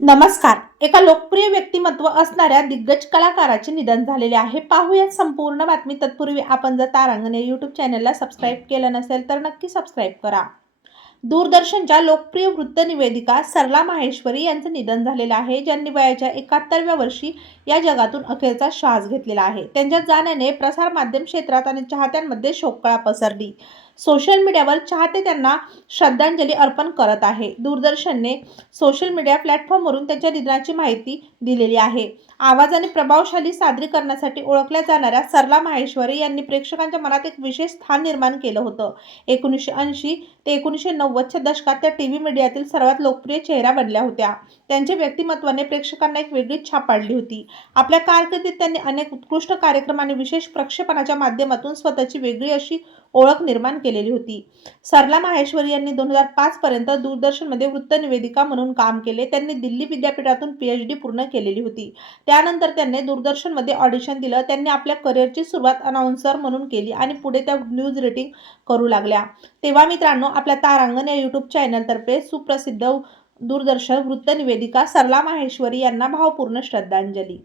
नमस्कार. एका लोकप्रिय व्यक्तिमत्व असणाऱ्या दिग्गज कलाकाराचे निधन झालेले आहे. पाहूयात संपूर्ण बातमी. तत्पूर्वी आपण जर तारांगण यूट्यूब चॅनलला सबस्क्राईब केलं नसेल तर नक्की सबस्क्राईब करा. दूरदर्शनच्या लोकप्रिय वृत्तनिवेदिका सरला माहेश्वरी यांचं निधन झालेलं आहे, ज्यांनी वयाच्या 71व्या वर्षी या जगातून अखेरचा श्वास घेतलेला आहे. त्यांच्या जाण्याने प्रसार माध्यम क्षेत्रात आणि चाहत्यांमध्ये शोककळा पसरली. सोशल मीडियावर चाहते त्यांना श्रद्धांजली अर्पण करत आहे. दूरदर्शनने सोशल मीडिया प्लॅटफॉर्मवरून त्यांच्या निधनाची माहिती दिलेली आहे. आवाज आणि प्रभावशाली सादरीकरणासाठी ओळखल्या जाणाऱ्या सरला माहेश्वरी यांनी प्रेक्षकांच्या मनात एक विशेष स्थान निर्माण केलं होतं. 1980 ते 1990च्या दशकात त्या टीव्ही मीडियातील सर्वात लोकप्रिय चेहरा बनल्या होत्या. त्यांच्या व्यक्तिमत्वाने प्रेक्षकांना एक वेगळीच छाप पाडली होती. आपल्या कारकिर्दीत त्यांनी अनेक उत्कृष्ट कार्यक्रम आणि विशेष प्रक्षेपणाच्या माध्यमातून स्वतःची वेगळी अशी ओळख निर्माण केलेली होती. सरला माहेश्वरी यांनी 2005 पर्यंत दूरदर्शनमध्ये वृत्तनिवेदिका म्हणून काम केले. त्यांनी दिल्ली विद्यापीठातून PhD पूर्ण केलेली होती. त्यानंतर त्यांनी दूरदर्शनमध्ये ऑडिशन दिलं. त्यांनी आपल्या करिअरची सुरुवात अनाउन्सर म्हणून केली आणि पुढे त्या न्यूज रिडिंग करू लागल्या. तेव्हा मित्रांनो, आपल्या तारांगण या यूट्यूब चॅनलतर्फे सुप्रसिद्ध दूरदर्शन वृत्तनिवेदिका सरला माहेश्वरी यांना भावपूर्ण श्रद्धांजली.